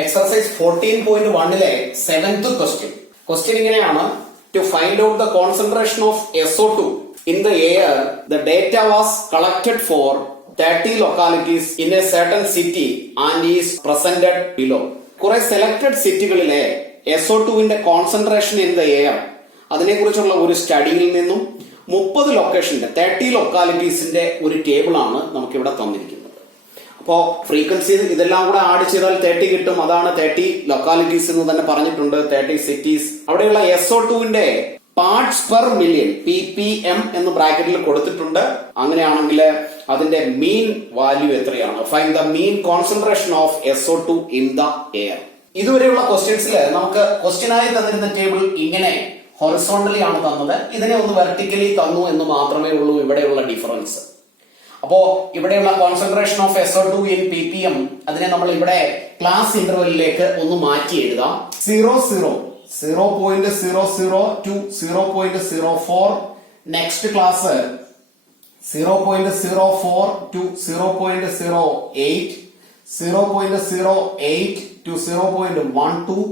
Exercise 14.1 seventh question. Question ഇങ്ങനെയാണ്. To find out the concentration of SO2 in the air, the data was collected for 30 localities in a certain city and is presented below. കുറെ selected സിറ്റികളിലെ SO2വിന്റെ concentration in the air അതിനെക്കുറിച്ചുള്ള ഒരു സ്റ്റഡിയിൽ നിന്നും 30 ലൊക്കേഷന്റെ 30 ലൊക്കാലിറ്റീസിന്റെ ഒരു ടേബിളാണ് നമുക്കിവിടെ തന്നിരിക്കുന്നത്. അപ്പോ ഫ്രീക്വൻസി ഇതെല്ലാം കൂടെ ആഡ് ചെയ്താൽ 30 കിട്ടും. അതാണ് 30 ലൊക്കാലിറ്റീസ് എന്ന് തന്നെ പറഞ്ഞിട്ടുണ്ട്, 30 സിറ്റീസ്. അവിടെയുള്ള SO2വിന്റെ പാർട്സ് പെർ മില്യൺ PPM എന്ന് ബ്രാക്കറ്റിൽ കൊടുത്തിട്ടുണ്ട്. അങ്ങനെയാണെങ്കിൽ അതിന്റെ മീൻ വാല്യൂ എത്രയാണ്? Find the mean concentration of SO2 in the air. ഇതുവരെയുള്ള ക്വസ്റ്റ്യൻസിൽ നമുക്ക് ക്വസ്റ്റ്യനായി തന്നിരുന്ന ടേബിൾ ഇങ്ങനെ ഹൊറിസോണ്ടലി ആണ് തന്നത്. ഇതിനെ ഒന്ന് വെർട്ടിക്കലി തന്നു എന്ന് മാത്രമേ ഉള്ളൂ ഇവിടെയുള്ള ഡിഫറൻസ്. അപ്പോ ഇവിടെയുള്ള concentration of SO2 in PPM അതിനെ നമ്മൾ ഇവിടെ ക്ലാസ് ഇന്റർവെല്ലിലേക്ക് ഒന്ന് മാറ്റി എഴുതാം. 0.00 to 0.04, next class 0.04 to 0.08, 0.08 to 0.12,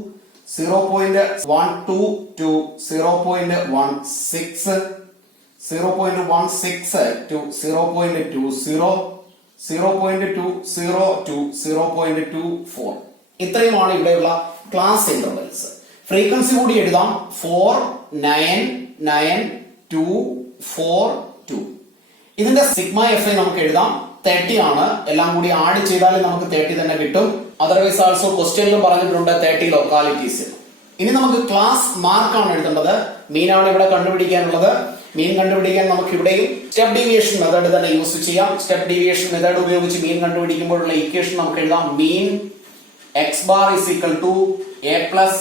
0.12 to 0.16, 0.16 to 0.20, 0.20 to 0.24. ഇത്രയുമാണ് ഇവിടെയുള്ള ക്ലാസ് ഇന്റർവെൽസ്. ഫ്രീക്വൻസി കൂടി എഴുതാം. 4, 9, 9, 2, 4, 2. ഇതിന്റെ സിഗ്മ FI നമുക്ക് എഴുതാം. 30 ആണ്. എല്ലാം കൂടി ആഡ് ചെയ്താൽ നമുക്ക് 30 തന്നെ കിട്ടും. അതർവൈസ് ആൾസോ ക്വസ്റ്റ്യനിലും പറഞ്ഞിട്ടുണ്ട് 30 ലൊക്കാലിറ്റീസ്. ഇനി നമുക്ക് ക്ലാസ് മാർക്കാണ് എഴുതേണ്ടത്. മീനാണ് ഇവിടെ കണ്ടുപിടിക്കാനുള്ളത്. മീൻ കണ്ടുപിടിക്കാൻ നമുക്ക് ഇവിടെയും സ്റ്റെപ്പ് ഡീവിയേഷൻ മെത്തേഡ് തന്നെ യൂസ് ചെയ്യാം. സ്റ്റെപ്പ് ഡീവിയേഷൻ മെത്തേഡ് ഉപയോഗിച്ച് മീൻ കണ്ടുപിടിക്കുമ്പോഴുള്ള ഇക്വേഷൻ നമുക്ക് എഴുതാം. മീൻ x bar is equal to a plus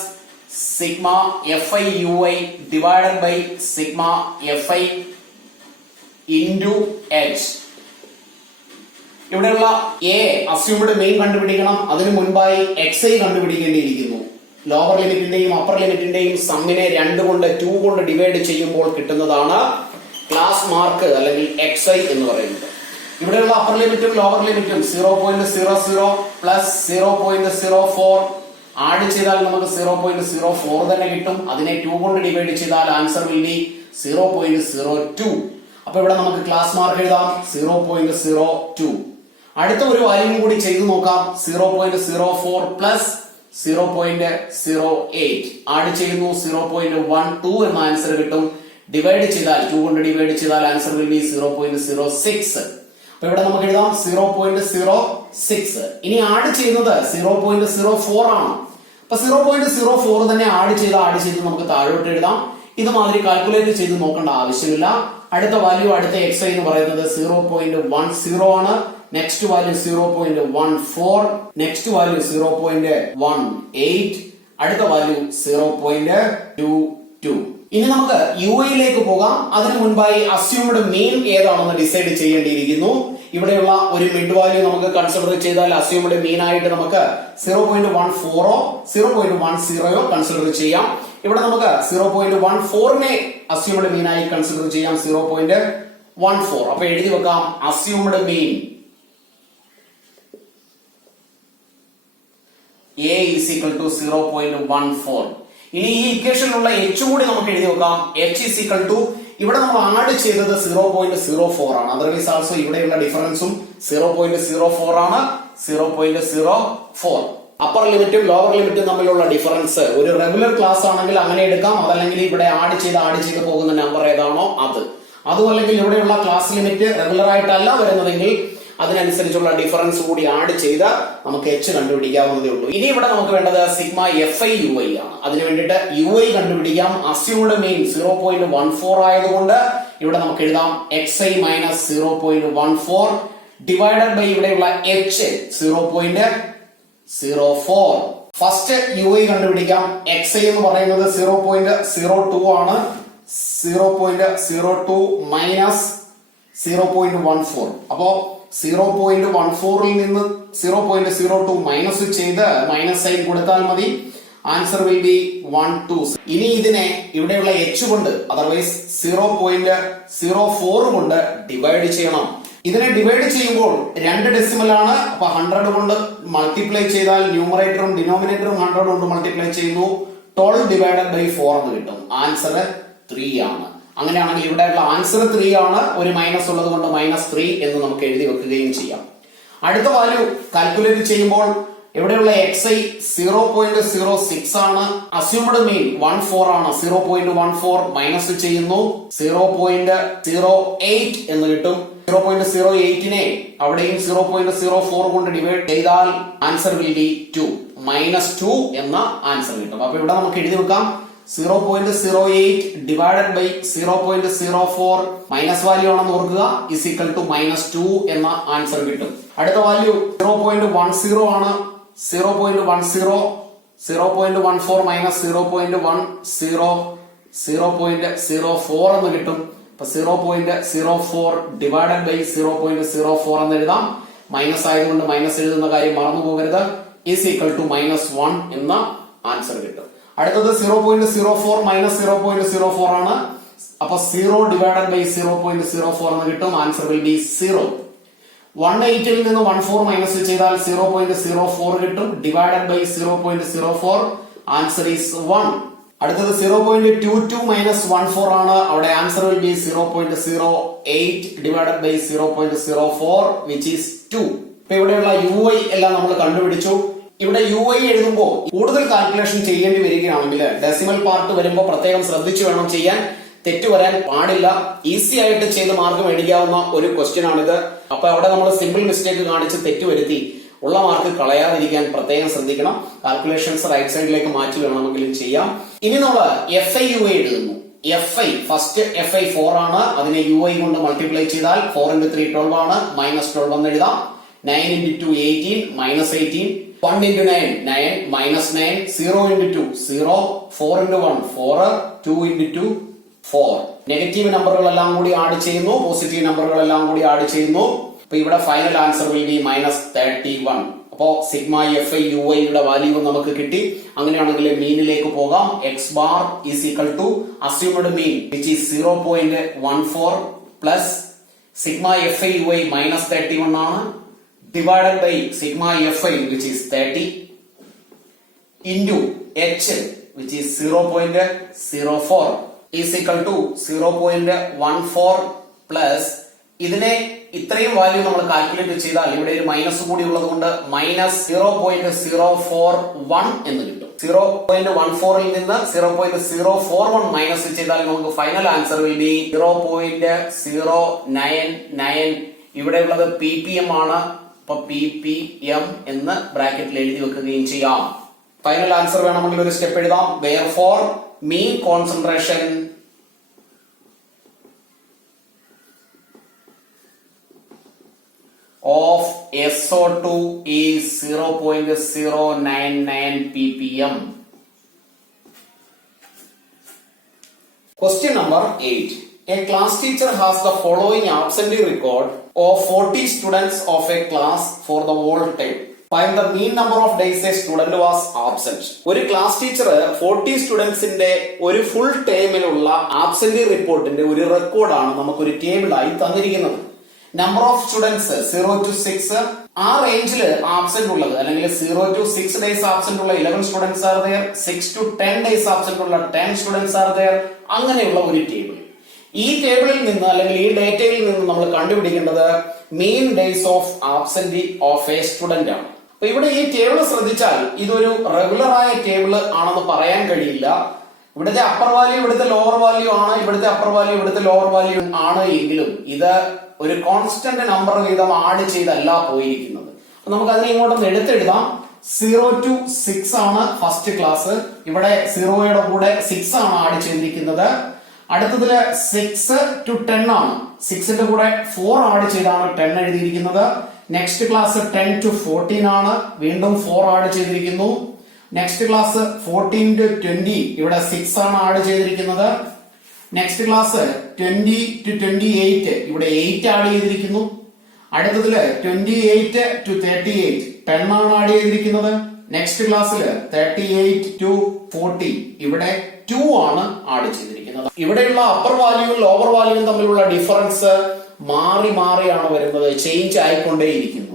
sigma FI UI divided by sigma FI into h. ഇവിടെയുള്ള a അസ്യൂംഡ് മീൻ കണ്ടുപിടിക്കണം. അതിനു മുൻപായി xi കണ്ടുപിടിക്കേണ്ടിയിരിക്കുന്നു. ലോവർ ലിമിറ്റിന്റെയും അപ്പർ ലിമിറ്റിന്റെയും സമ്മിനെ 2 കൊണ്ട് 2 കൊണ്ട് ഡിവൈഡ് ചെയ്യുമ്പോൾ കിട്ടുന്നതാണ് ക്ലാസ് മാർക്ക് അല്ലെങ്കിൽ xi എന്ന് പറയുന്നത്. ഇവിടെയുള്ള അപ്പർ ലിമിറ്റും ലോവർ ലിമിറ്റും 0.00 പ്ലസ് 0.04 ആഡ് ചെയ്താൽ നമുക്ക് 0.04 തന്നെ കിട്ടും. അതിനെ 2 കൊണ്ട് ഡിവൈഡ് ചെയ്താൽ ആൻസർ വിൽ ബി 0.02. അപ്പൊ ഇവിടെ നമുക്ക് ക്ലാസ് മാർക്ക് എഴുതാം 0.02. അടുത്ത ഒരു വാല്യൂ കൂടി ചെയ്തു നോക്കാം. 0.04 പ്ലസ് 0.08 ആഡ് ചെയ്യുന്നു 0.12 എന്ന ആൻസർ കിട്ടും. ഡിവൈഡ് ചെയ്താൽ 2 കൊണ്ട് ഡിവൈഡ് ചെയ്താൽ ആൻസർ വിൽ ബി 0.06. അപ്പൊ ഇവിടെ നമുക്ക് എഴുതാം 0.06. ഇനി ആഡ് ചെയ്യുന്നത് 0.04 ആണ്. അപ്പൊ 0.04 തന്നെ ആഡ് ചെയ്ത് നമുക്ക് താഴോട്ട് എഴുതാം. ഇതുമാതിരി കാൽക്കുലേറ്റ് ചെയ്ത് നോക്കേണ്ട ആവശ്യമില്ല. അടുത്ത വാല്യൂ അടുത്ത xi എന്ന് പറയുന്നത് 0.10 ആണ്. നെക്സ്റ്റ് വാല്യൂ 0.14, നെക്സ്റ്റ് വാല്യൂ 0.18, അടുത്ത വാല്യൂ 0.22. ഇനി നമുക്ക് യുഐയിലേക്ക് പോകാം. അതിനു മുൻപായി അസ്യൂംഡ് മീൻ ഏതാണെന്ന് ഡിസൈഡ് ചെയ്യേണ്ടിയിരിക്കുന്നു. ഇവിടെയുള്ള ഒരു മിഡ് വാല്യൂ നമുക്ക് കൺസിഡർ ചെയ്താൽ അസ്യൂംഡ് മീൻ ആയിട്ട് നമുക്ക് 0.14 0.10 കൺസിഡർ ചെയ്യാം. ഇവിടെ നമുക്ക് 0.14നെ അസ്യൂംഡ് മീൻ ആയി കൺസിഡർ ചെയ്യാം. 0.14. അപ്പൊ എഴുതി വെക്കാം assumed mean A is equal to 0.14. ഇനി ഈ ഇക്വേഷനിലുള്ള h കൂടി നമുക്ക് എഴുതി വെക്കാം. h is equal to ഇവിടെ നമ്മൾ ആഡ് ചെയ്തത് 0.04 ആണ്. അതർവൈസ് ആൾസോ ഇവിടെയുള്ള ഡിഫറൻസും 0.04 ആണ്. 0.04 അപ്പർ ലിമിറ്റും ലോവർ ലിമിറ്റും തമ്മിലുള്ള ഡിഫറൻസ് ഒരു റെഗുലർ ക്ലാസ് ആണെങ്കിൽ അങ്ങനെ എടുക്കാം. അതല്ലെങ്കിൽ ഇവിടെ ആഡ് ചെയ്ത് പോകുന്ന നമ്പർ ഏതാണോ അതും അല്ലെങ്കിൽ ഇവിടെയുള്ള ക്ലാസ് ലിമിറ്റ് റെഗുലർ ആയിട്ടല്ല വരുന്നതെങ്കിൽ അതിനനുസരിച്ചുള്ള ഡിഫറൻസ് കൂടി ആഡ് ചെയ്ത് നമുക്ക് h കണ്ടുപിടിക്കാവുന്നതേ ഉള്ളൂ. ഇനി ഇവിടെ നമുക്ക് വേണ്ടത് സിഗ്മ FI UI ആണ്. അതിനു വേണ്ടിയിട്ട് UI കണ്ടുപിടിക്കാം. അസ്യൂംഡ് മീൻ 0.14 ആയതുകൊണ്ട് ഇവിടെ നമുക്ക് എഴുതാം xi മൈനസ് 0.14 ഡിവൈഡഡ് ബൈ ഇവിടെയുള്ള h 0.04. ഫസ്റ്റ് UI കണ്ടുപിടിക്കാം. xi എന്ന് പറയുന്നത് 0.02 ആണ്. 0.02 മൈനസ് 0.14. അപ്പോ 0.14ൽ നിന്ന് 0.02 മൈനസ് ചെയ്ത് മൈനസ് സൈൻ കൊടുത്താൽ മതി. Answer will B 12. ഇനി ഇതിനെ ഇവിടെയുള്ള h കൊണ്ട് അതർവൈസ് 0.04 കൊണ്ട് ഡിവൈഡ് ചെയ്യണം. ഇതിനെ ഡിവൈഡ് ചെയ്യുമ്പോൾ 2 ഡെസിമൽ ആണ്. അപ്പൊ 100 കൊണ്ട് മൾട്ടിപ്ലൈ ചെയ്താൽ ന്യൂമറേറ്ററും ഡിനോമിനേറ്ററും 100 കൊണ്ട് മൾട്ടിപ്ലൈ ചെയ്യുന്നു. 12 ഡിവൈഡഡ് ബൈ 4 എന്ന് കിട്ടും. ആൻസർ 3 ആണ്. അങ്ങനെയാണെങ്കിൽ ഇവിടെയുള്ള ആൻസർ 3 ആണ്. ഒരു മൈനസ് ഉള്ളത് കൊണ്ട് -3 എന്ന് നമുക്ക് എഴുതി വെക്കുകയും ചെയ്യാം. അടുത്ത വാല്യൂ കാൽക്കുലേറ്റ് ചെയ്യുമ്പോൾ ഇവിടെയുള്ള xi 0.06 ആണ്. അസ്യൂംഡ് മീൻ 14 ആണ്. 0.14 മൈനസ് ചെയ്യുന്നു 0.08 എന്ന് കിട്ടും. 0.08നെ അവിടെയും 0.04 കൊണ്ട് ഡിവൈഡ് ചെയ്താൽ ആൻസർ വിൽ ബി 2 -2 എന്ന ആൻസർ കിട്ടും. അപ്പൊ ഇവിടെ നമുക്ക് എഴുതി വെക്കാം 0.08 ഡിവൈഡഡ് ബൈ 0.04 മൈനസ് വാല്യൂ ആണെന്ന് ഓർക്കുക ഇസ് ഈക്വൽ ടു -2 എന്ന ആൻസർ കിട്ടും. അടുത്ത വാല്യൂ 0.10 ആണ്. 0.14 മൈനസ് 0.10 0.04 എന്ന് കിട്ടും. അപ്പൊ 0.04 ഡിവൈഡഡ് ബൈ 0.04 എന്ന് എഴുതാം. മൈനസ് ആയതുകൊണ്ട് മൈനസ് എഴുതുന്ന കാര്യം മറന്നു പോകരുത്. ഈസ് ഈക്വൽ ടു -1 എന്ന ആൻസർ കിട്ടും. അടുത്തത് 0.04 മൈനസ് 0.04 ആണ്. അപ്പൊ 0 ഡിവൈഡഡ് ബൈ 0.04 എന്ന് കിട്ടും. Answer will B 0. 180 ൽ നിന്ന് 14 മൈനസ് ചെയ്താൽ 0.04 കിട്ടും. Divided by 0.04 answer is 1. അടുത്തത് 0.22 മൈനസ് 14 ആണ്. അവിടെ answer will be 0.08 divided by 0.04 which is 2. ഇപ്പൊ ഇവിടെയുള്ള UI എല്ലാം നമ്മൾ കണ്ടുപിടിച്ചു. ഇവിടെ UI എഴുതുമ്പോൾ കൂടുതൽ കാൽക്കുലേഷൻ ചെയ്യേണ്ടി വരികയാണെങ്കിൽ ഡെസിമൽ പാർട്ട് വരുമ്പോൾ പ്രത്യേകം ശ്രദ്ധിച്ചു വേണം ചെയ്യാൻ. തെറ്റ് വരാൻ പാടില്ല. ഈസി ആയിട്ട് ചെയ്ത് മാർക്ക് മേടിക്കാവുന്ന ഒരു ക്വസ്റ്റ്യൻ ആണിത്. അപ്പൊ അവിടെ നമ്മൾ സിമ്പിൾ മിസ്റ്റേക്ക് കാണിച്ച് തെറ്റ് വരുത്തി ഉള്ള മാർക്ക് കളയാതിരിക്കാൻ പ്രത്യേകം ശ്രദ്ധിക്കണം. കാൽക്കുലേഷൻസ് റൈറ്റ് സൈഡിലേക്ക് മാറ്റി വേണമെങ്കിലും ചെയ്യാം. ഇനി നമ്മൾ FI UI എഴുതുന്നു. ഫസ്റ്റ് FI 4 ആണ്. അതിനെ UI കൊണ്ട് മൾട്ടിപ്ലൈ ചെയ്താൽ 4 × 3 12 ആണ്. -12 എന്ന് എഴുതാം. 9 × 2 18 -18 1 × 9 9 -9 0 × 2 0 4 × 1 4 2 × 2 4. നെഗറ്റീവ് നമ്പറുകളെല്ലാം കൂടി ആഡ് ചെയ്യുന്നു. പോസിറ്റീവ് നമ്പറുകളെല്ലാം കൂടി ആഡ് ചെയ്യുന്നു. അപ്പൊ ഇവിടെ ഫൈനൽ ആൻസർ വിൽ ബി -31. അപ്പോ സിഗ്മ FI UI യുടെ വാല്യൂ നമുക്ക് കിട്ടി. അങ്ങനെയാണെങ്കിൽ മീനിലേക്ക് പോകാം. x bar is equal to assumed mean which is 0.14 plus sigma FI UI -31 ആണ്. divided by sigma Fi which is 30 into H which is 0.04 is equal to 0.14 plus ഇതിനെ ഇത്രയും value നമ്മൾ കാൽക്കുലേറ്റ് ചെയ്താൽ ഇവിടെ ഒരു മൈനസ് കൂടി ഉള്ളത് കൊണ്ട് -0.041 എന്ന് കിട്ടും. 0.14 ൽ നിന്ന് 0.041 മൈനസ് ചെയ്താൽ നമുക്ക് ഫൈനൽ ആൻസർ വിൽ ബി 0.099. ഇവിടെ ഉള്ളത് ppm ആണ്. അപ്പൊ ppm എന്ന് ബ്രാക്കറ്റിൽ എഴുതി വെക്കുകയും ചെയ്യാം. ഫൈനൽ ആൻസർ വേണമെങ്കിൽ ഒരു സ്റ്റെപ്പ് എഴുതാം. therefore mean concentration of SO2 is 0.099 ppm. Question number 8. A class teacher has the following absentee record of 40 students of a class for the whole term. Find the mean number of days a student was absent. ഒരു class teacher 40 സ്റ്റുഡൻസിന്റെ ഒരു full ടൈമിലുള്ള absentee റിപ്പോർട്ടിന്റെ ഒരു റെക്കോർഡാണ് നമുക്കൊരു table ആയി തന്നിരിക്കുന്നത്. Number of students 0 to 6 ആ റേഞ്ചിൽ ആബ്സെന്റ് ഉള്ളത് അല്ലെങ്കിൽ 0 to 6 ഡേയ്സ് ആബ്സെന്റ് ഉള്ള 11 students are there. 6 to 10 days absent ഉള്ള 10 സ്റ്റുഡൻസ് ആർ ദെയർ. അങ്ങനെയുള്ള ഒരു ടേബിൾ. ഈ ടേബിളിൽ നിന്ന് അല്ലെങ്കിൽ ഈ ഡേറ്റയിൽ നിന്ന് നമ്മൾ കണ്ടുപിടിക്കേണ്ടത് mean days of absentee of a student ആണ്. അപ്പൊ ഇവിടെ ഈ ടേബിൾ ശ്രദ്ധിച്ചാൽ ഇതൊരു റെഗുലർ ആയ ടേബിൾ ആണെന്ന് പറയാൻ കഴിയില്ല. ഇവിടുത്തെ അപ്പർ വാല്യൂ ഇവിടുത്തെ ലോവർ വാല്യൂ ആണ്, ഇവിടുത്തെ അപ്പർ വാല്യൂ ഇവിടുത്തെ ലോവർ വാല്യൂ ആണ് എങ്കിലും ഇത് ഒരു കോൺസ്റ്റന്റ് നമ്പർ വീതം ആഡ് ചെയ്തല്ല പോയിരിക്കുന്നത്. അപ്പൊ നമുക്ക് അതിനെ ഇങ്ങോട്ടൊന്ന് എടുത്തെഴുതാം. 0 to 6 ആണ് ഫസ്റ്റ് ക്ലാസ്. ഇവിടെ 0യുടെ കൂടെ 6 ആണ് ആഡ് ചെയ്തിരിക്കുന്നത്. അടുത്തതില് 6 to 10 ആണ്. 6ന്റെ കൂടെ 4 ആഡ് ചെയ്താണ് 10 എഴുതിയിരിക്കുന്നത്. നെക്സ്റ്റ് ക്ലാസ് 10 to 14 ആണ്. വീണ്ടും 4 ആഡ് ചെയ്തിരിക്കുന്നു. നെക്സ്റ്റ് ക്ലാസ് 14 to 20 ഇവിടെ 6 ആണ് ആഡ് ചെയ്തിരിക്കുന്നത്. നെക്സ്റ്റ് ക്ലാസ് 20 to 28 ഇവിടെ 8 ആഡ് ചെയ്തിരിക്കുന്നു. അടുത്തതില് 28 to 38 10 ആണ് ആഡ് ചെയ്തിരിക്കുന്നത്. നെക്സ്റ്റ് ക്ലാസ്സിൽ 38 to 40 ഇവിടെ 2 ആണ് ആഡ് ചെയ്തിരിക്കുന്നത്. ഇവിടെയുള്ള അപ്പർ വാല്യൂവും ലോവർ വാല്യൂവും തമ്മിലുള്ള ഡിഫറൻസ് മാറി മാറിയാണ് വരുന്നത്, ചേഞ്ച് ആയിക്കൊണ്ടേയിരിക്കുന്നു.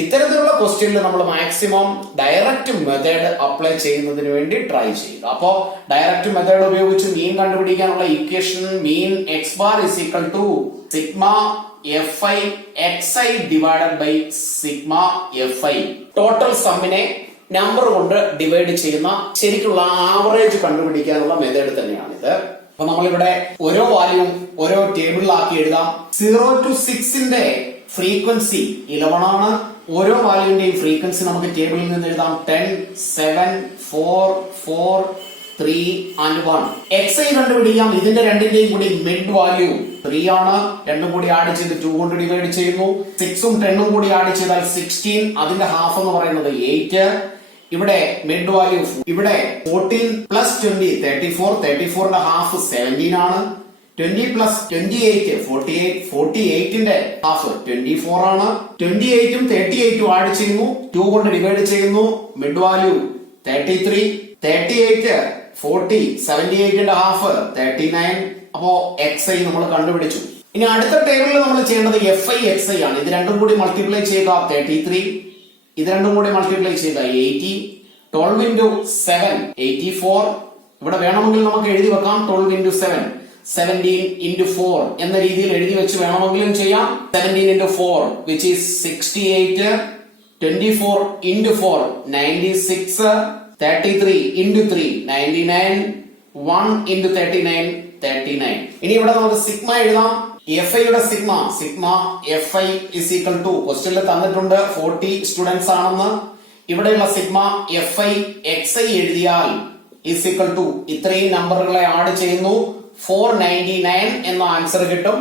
ഇത്തരത്തിലുള്ള ക്വസ്റ്റ്യനിൽ നമ്മൾ മാക്സിമം ഡയറക്റ്റ് മെത്തേഡ് അപ്ലൈ ചെയ്യുന്നതിന് വേണ്ടി ട്രൈ ചെയ്യുക. അപ്പോ ഡയറക്റ്റ് മെത്തേഡ് ഉപയോഗിച്ച് മീൻ കണ്ടുപിടിക്കാനുള്ള equation mean X bar is equal to sigma F I X I divided by sigma F I. Total സമ്മിനെ നമ്പർ കൊണ്ട് ഡിവൈഡ് ചെയ്യുന്ന ശരിക്കുള്ള ആവറേജ് കണ്ടുപിടിക്കാനുള്ള മെത്തേഡ് തന്നെയാണിത്. അപ്പൊ നമ്മളിവിടെ ഓരോ വാല്യൂം ഓരോ ടേബിളിലാക്കി എഴുതാം. 0 to 6ന്റെ ഫ്രീക്വൻസി 11 ആണ്. ഓരോ വാല്യൂവിന്റെയും ഫ്രീക്വൻസി നമുക്ക് ടേബിളിൽ നിന്ന് എഴുതാം. 10, 7, 4, 4, 3 and 1. എക്സ് ഐ കണ്ടുപിടിക്കാം. ഇതിന്റെ രണ്ടിന്റെയും കൂടി മിഡ് വാല്യൂ 3 ആണ്. രണ്ടും കൂടി ആഡ് ചെയ്ത് 2 കൊണ്ട് ഡിവൈഡ് ചെയ്യുന്നു. 6ഉം 10ഉം കൂടി ആഡ് ചെയ്താൽ 16. അതിന്റെ ഹാഫ് എന്ന് പറയുന്നത് 8. ഇവിടെ മിഡ് വാല്യൂ ഇവിടെ 14 പ്ലസ് 20 34. 34ന്റെ ഹാഫ് 17 ആണ്. 20 പ്ലസ് 28 48. 48ന്റെ ഹാഫ് 24 ആണ്. 28ഉം 38ഉം ആഡ് ചെയ്യുന്നു. 2 കൊണ്ട് ഡിവൈഡ് ചെയ്യുന്നു. Mid value 33. 38 40. 78ന്റെ ഹാഫ് 39. അപ്പോ എക്സ് ഐ നമ്മൾ കണ്ടുപിടിച്ചു. ഇനി അടുത്ത ടേബിളിൽ നമ്മൾ ചെയ്യേണ്ടത് എഫ് ഐ എക്സ് ഐ ആണ്. ഇത് രണ്ടും കൂടി മൾട്ടിപ്ലൈ ചെയ്യുക 33. ഇത് രണ്ടും കൂടി മൾട്ടിപ്ലൈ ചെയ്ത 80. 12 into 7 84. ഇവിടെ വേണമെങ്കിൽ നമുക്ക് എഴുതി വെക്കാം 12 into 7 17 into 4 എന്ന രീതിയിൽ എഴുതി വെച്ച് വേണമെങ്കിലും ചെയ്യാം. 17 into 4 which is 68. 24 into 4 96. 33 into 3 99. 1 into 39 39. ഇനി ഇവിടെ നമുക്ക് സിഗ്മ എഴുതാം. എഫ് ഐയുടെ sigma F I is equal to ക്വസ്റ്റ്യനിൽ തന്നിട്ടുണ്ട് 40 സ്റ്റുഡൻസ് ആണെന്ന്. ഇവിടെയുള്ള sigma F I X I എഴുതിയാൽ ഇസ് ഈക്വൽ ടു ഇത്രയും നമ്പറുകളെ ആഡ് ചെയ്യുന്നു 499 എന്ന ആൻസർ കിട്ടും.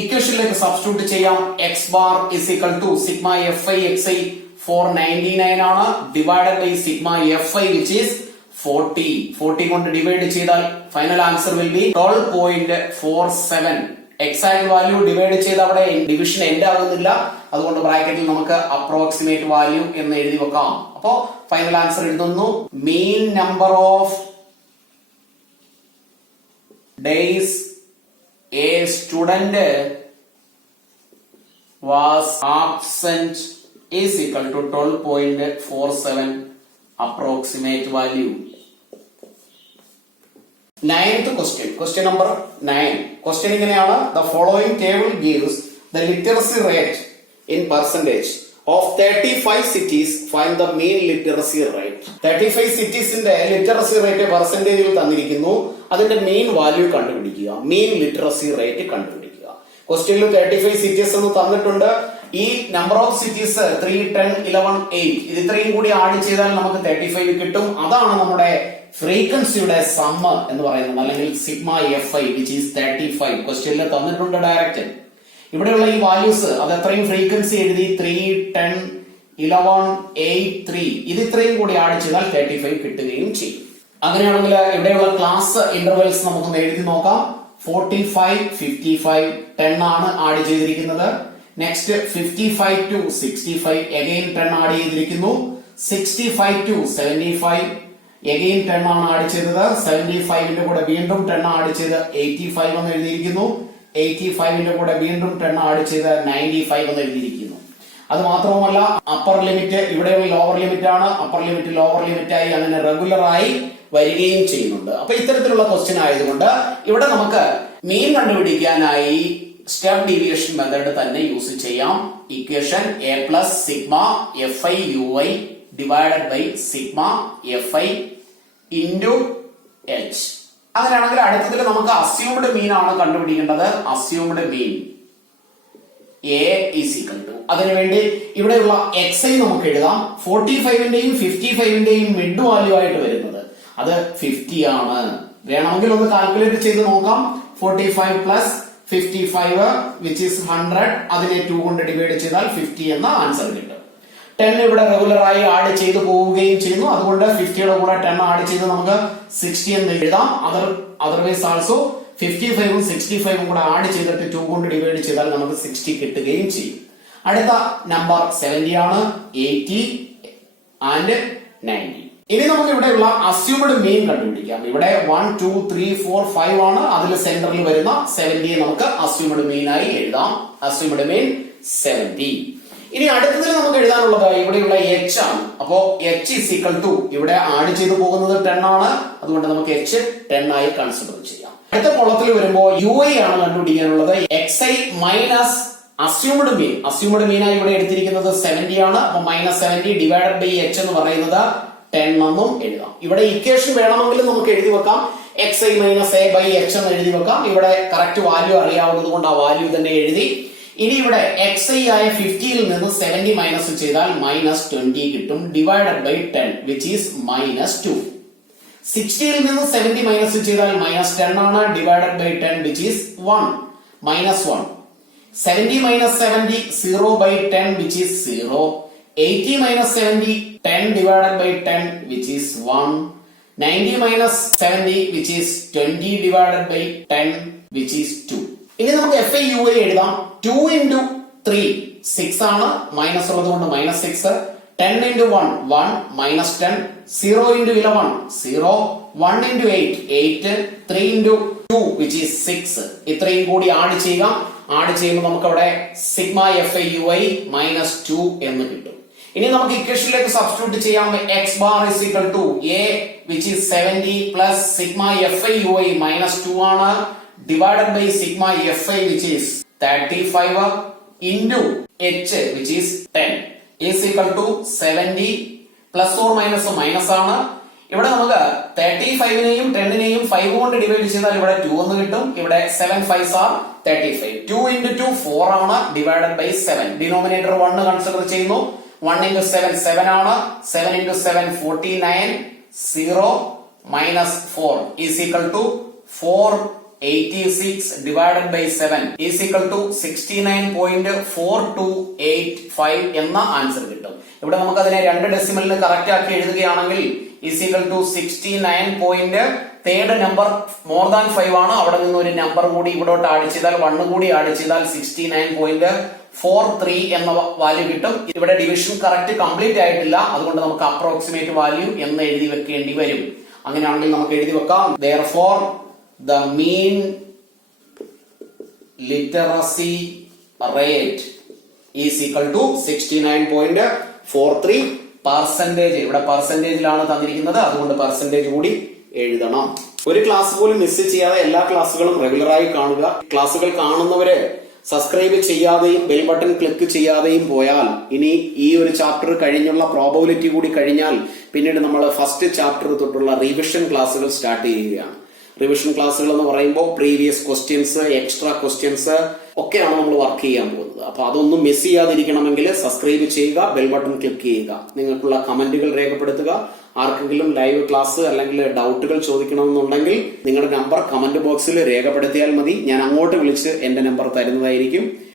ഇക്വേഷനിലേക്ക് സബ്സ്റ്റിറ്റ്യൂട്ട് ചെയ്യാം. X bar is equal to sigma F I X I 499 ആണ് divided by sigma F I which is 40. 40 കൊണ്ട് ഡിവൈഡ് ചെയ്താൽ final answer will be 12.47. Exact value divide ചെയ്ത് അവിടെ ഡിവിഷൻ എൻഡ് ആകുന്നില്ല. അതുകൊണ്ട് ബ്രാക്കറ്റിൽ നമുക്ക് അപ്രോക്സിമേറ്റ് വാല്യൂ എന്ന് എഴുതി വെക്കാം. അപ്പോ ഫൈനൽ ആൻസർ എഴുതുന്നു. Mean number of days a student was absent is equal to 12.47 approximate value. 9th question. Question number 9. Question ഇങ്ങനെയാണ്. The following table gives the literacy rate in percentage of 35 cities. Find the mean literacy rate. 35 citiesന്റെ literacy rate പെർസെന്റേജിൽ തന്നിരിക്കുന്നു. അതിന്റെ mean value കണ്ടുപിടിക്കുക. മീൻ literacy rate കണ്ടുപിടിക്കുക. ക്വസ്റ്റ്യനിൽ 35 cities എന്ന് തന്നിട്ടുണ്ട്. ഈ number of cities 3, 10, 11, 8 ഇത് ഇത്രയും കൂടി ആഡ് ചെയ്താൽ നമുക്ക് 35 കിട്ടും. അതാണ് നമ്മുടെ ഫ്രീക്വൻസിയുടെ സമ്മ എന്ന് പറയുന്നത്, അല്ലെങ്കിൽ sigma F I which is 35. ക്വസ്റ്റ്യനിൽ തന്നിട്ടുണ്ട് ഡയറക്റ്റ്. ഇവിടെയുള്ള ഈ വാല്യൂസ് അത് എത്രയും ഫ്രീക്വൻസി എഴുതി 3, 10, 11, 8, 3 ഇത് ഇത്രയും കൂടി ആഡ് ചെയ്താൽ 35 കിട്ടുകയും ചെയ്യും. അങ്ങനെയാണെങ്കിൽ ഇവിടെയുള്ള ക്ലാസ് ഇന്റർവെൽസ് നമുക്ക് എഴുതി നോക്കാം. 45, 55, 10 ആണ് ആഡ് ചെയ്തിരിക്കുന്നത്. നെക്സ്റ്റ് 55 to 65 അഗൈൻ 10 ആഡ് ചെയ്തിരിക്കുന്നു. 65 to 75 അഗൈൻ 10 ആണ് ആഡ് ചെയ്തത്. 75ന്റെ കൂടെ വീണ്ടും 10 ആഡ് ചെയ്ത് 85 എന്ന് എഴുതിയിരിക്കുന്നു. 85ന്റെ കൂടെ വീണ്ടും 10 ആഡ് ചെയ്ത് 95 എന്ന് എഴുതിയിരിക്കുന്നു. അത് മാത്രവുമല്ല അപ്പർ ലിമിറ്റ് ഇവിടെയുള്ള ലോവർ ലിമിറ്റ് ആണ്. അപ്പർ ലിമിറ്റ് ലോവർ ലിമിറ്റ് ആയി അങ്ങനെ റെഗുലർ ആയി വരികയും ചെയ്യുന്നുണ്ട്. അപ്പൊ ഇത്തരത്തിലുള്ള ക്വസ്റ്റ്യൻ ആയതുകൊണ്ട് ഇവിടെ നമുക്ക് മീൻ കണ്ടുപിടിക്കാനായി സ്റ്റെപ്പ് ഡീവിയേഷൻ മെത്തേഡ് തന്നെ യൂസ് ചെയ്യാം. Equation A plus sigma F I U I divided by sigma F I into H. അങ്ങനെയാണെങ്കിൽ അടുത്തതിൽ നമുക്ക് അസ്യൂംഡ് മീൻ ആണ് കണ്ടുപിടിക്കേണ്ടത്. Assumed mean A is equal to അതിനുവേണ്ടി ഇവിടെയുള്ള എക്സ് ഐ നമുക്ക് എഴുതാം. 45ന്റെയും 55ന്റെയും മിഡ് വാല്യൂ ആയിട്ട് വരുന്നത് അത് 50 ആണ്. വേണമെങ്കിൽ ഒന്ന് കാൽക്കുലേറ്റ് ചെയ്ത് നോക്കാം. 45 പ്ലസ് 55 വിച്ച് ഈസ് 100. അതിനെ 2 കൊണ്ട് ഡിവൈഡ് ചെയ്താൽ 50 എന്ന ആൻസർ കിട്ടും. 10 ഇവിടെ റെഗുലർ ആയി ആഡ് ചെയ്ത് പോവുകയും ചെയ്യുന്നു. അതുകൊണ്ട് 50യുടെ കൂടെ 10 ആഡ് ചെയ്ത് നമുക്ക് 60 എന്ന് എഴുതാം. അതർവൈസ് ആൾസോ 55ഉം 65ഉം കൂടെ ആഡ് ചെയ്തിട്ട് 2 കൊണ്ട് ഡിവൈഡ് ചെയ്താൽ നമുക്ക് 60 കിട്ടുകയും ചെയ്യും. അടുത്ത നമ്പർ 70 ആണ്. 80 and 90. ഇനി നമുക്ക് ഇവിടെയുള്ള അസ്യൂംഡ് മീൻ കണ്ടുപിടിക്കാം. ഇവിടെ 1 2 3 4 5 ആണ്. അതിൽ സെന്ററിൽ വരുന്ന 70 നമുക്ക് അസ്യൂംഡ് മീൻ ആയി എഴുതാം. അസ്യൂംഡ് മീൻ 70. ഇനി അടുത്തതിൽ നമുക്ക് എഴുതാനുള്ളത് ഇവിടെയുള്ള h ആണ്. അപ്പോ h is equal to ഇവിടെ ആഡ് ചെയ്തു പോകുന്നത് 10 ആണ്. അതുകൊണ്ട് നമുക്ക് h 10 ആയി കൺസിഡർ ചെയ്യാം. അടുത്ത കോളത്തിൽ വരുമ്പോൾ ui ആണ് കണ്ടുപിടിക്കാനുള്ളത്. xi മൈനസ് അസ്യൂംഡ് മീൻ. അസ്യൂംഡ് മീൻ ആയി ഇവിടെ എടുത്തിരിക്കുന്നത് 70 ആണ്. അപ്പൊ -70 ഡിവൈഡഡ് ബൈ h എന്ന് പറയുന്നത് 10 എന്നും എഴുതാം. ഇവിടെ ഇക്വേഷൻ വേണമെങ്കിൽ നമുക്ക് എഴുതി വെക്കാം. xi minus a by h എന്ന് എഴുതി വെക്കാം. ഇവിടെ കറക്റ്റ് വാല്യൂ അറിയാവുന്നത് കൊണ്ട് ആ വാല്യൂ തന്നെ എഴുതി. ഇനി ഇവിടെ xi ആയ 50ൽ നിന്ന് 70 മൈനസ് ചെയ്താൽ -20 കിട്ടും. Divided by 10 which is -2. 60ൽ നിന്ന് 70 മൈനസ് ചെയ്താൽ -10 ആണ്. Divided by 10 which is 1 -1. 70 minus 70 0 by 10 which is 0. 80 minus 70 10 divided by 10 which is 1. 90 minus 70 which is 20 divided by 10 which is 2. ഇനി നമുക്ക് FIUI എഴുതാം. 2 into 3 6 ആണ്. മൈനസ് ഉള്ളത് കൊണ്ട് -6. 10 into 1 1 minus 10. 0 into 11 0. 1 into 8 8. 3 into 2 which is 6. ഇത്രയും കൂടി ആഡ് ചെയ്യാം. Add ചെയ്യുമ്പോൾ നമുക്ക് അവിടെ സിഗ്മ FIUI -2 എന്ന് കിട്ടും. ഇനി നമുക്ക് ഇക്വേഷനിലേക്ക് സബ്സ്റ്റിറ്റ്യൂട്ട് ചെയ്യാം. x bar is equal to a which is 70 plus sigma FIUI -2 ആണ് divided by sigma FI which is 35 into h which is 10 is equal to 70 plus or minus minus ആണ്. ഇവിടെ നമുക്ക് 35നെയും 10നെയും 5 കൊണ്ട് ഡിവൈഡ് ചെയ്താൽ ഇവിടെ 2 എന്ന് കിട്ടും. ഇവിടെ 7 5s are 35. 2 into 2 4 ആണ്. Divided by 7. ഡിനോമിനേറ്റർ 1 കൺസിഡർ ചെയ്യുന്നു. 1 into 7 7 ആണ്. 7 into 7 49. 0 minus 4 is equal to 486 divided by 7 is equal to 69.4285 എന്ന ആൻസർ കിട്ടും. ഇവിടെ നമുക്ക് അതിനെ 2 ഡെസിമലിന് കറക്റ്റ് ആക്കി എഴുതുകയാണെങ്കിൽ is equal to 69. Third number more than 5 ആണ്. അവിടെ നിന്ന് ഒരു നമ്പർ കൂടി ഇവിടോട്ട് ആഡ് ചെയ്താൽ 1 കൂടി ആഡ് ചെയ്താൽ 69.43 എന്ന വാല്യൂ കിട്ടും. ഇവിടെ ഡിവിഷൻ കറക്റ്റ് കംപ്ലീറ്റ് ആയിട്ടില്ല. അതുകൊണ്ട് നമുക്ക് അപ്രോക്സിമേറ്റ് വാല്യൂ എന്ന് എഴുതി വെക്കേണ്ടി വരും. അങ്ങനെയാണെങ്കിൽ നമുക്ക് എഴുതി വെക്കാം. therefore the mean literacy rate is equal to 69.43 percentage. ഇവിടെ പെർസെന്റേജിലാണ് തന്നിരിക്കുന്നത്. അതുകൊണ്ട് പെർസെന്റേജ് കൂടി എഴുതണം. ഒരു ക്ലാസ് പോലും മിസ് ചെയ്യാതെ എല്ലാ ക്ലാസ്സുകളും റെഗുലറായി കാണുക. ക്ലാസ്സുകൾ കാണുന്നവര് സബ്സ്ക്രൈബ് ചെയ്യാതെയും ബെൽ ബട്ടൺ ക്ലിക്ക് ചെയ്യാതെയും പോയാൽ ഇനി ഈ ഒരു ചാപ്റ്റർ കഴിഞ്ഞുള്ള പ്രോബബിലിറ്റി കൂടി കഴിഞ്ഞാൽ പിന്നീട് നമ്മൾ ഫസ്റ്റ് ചാപ്റ്റർ തൊട്ടുള്ള റിവിഷൻ ക്ലാസ്സുകൾ സ്റ്റാർട്ട് ചെയ്യുകയാണ്. റിവിഷൻ ക്ലാസ്സുകൾ എന്ന് പറയുമ്പോൾ പ്രീവിയസ് ക്വസ്റ്റ്യൻസ്, എക്സ്ട്രാ ക്വസ്റ്റ്യൻസ് ഒക്കെയാണ് നമ്മൾ വർക്ക് ചെയ്യാൻ പോകുന്നത്. അപ്പൊ അതൊന്നും മിസ് ചെയ്യാതിരിക്കണമെങ്കിൽ സബ്സ്ക്രൈബ് ചെയ്യുക, ബെൽ ബട്ടൺ ക്ലിക്ക് ചെയ്യുക, നിങ്ങൾക്കുള്ള കമന്റുകൾ രേഖപ്പെടുത്തുക. ആർക്കെങ്കിലും ലൈവ് ക്ലാസ് അല്ലെങ്കിൽ ഡൗട്ടുകൾ ചോദിക്കണമെന്നുണ്ടെങ്കിൽ നിങ്ങളുടെ നമ്പർ കമന്റ് ബോക്സിൽ രേഖപ്പെടുത്തിയാൽ മതി. ഞാൻ അങ്ങോട്ട് വിളിച്ച് എന്റെ നമ്പർ തരുന്നതായിരിക്കും.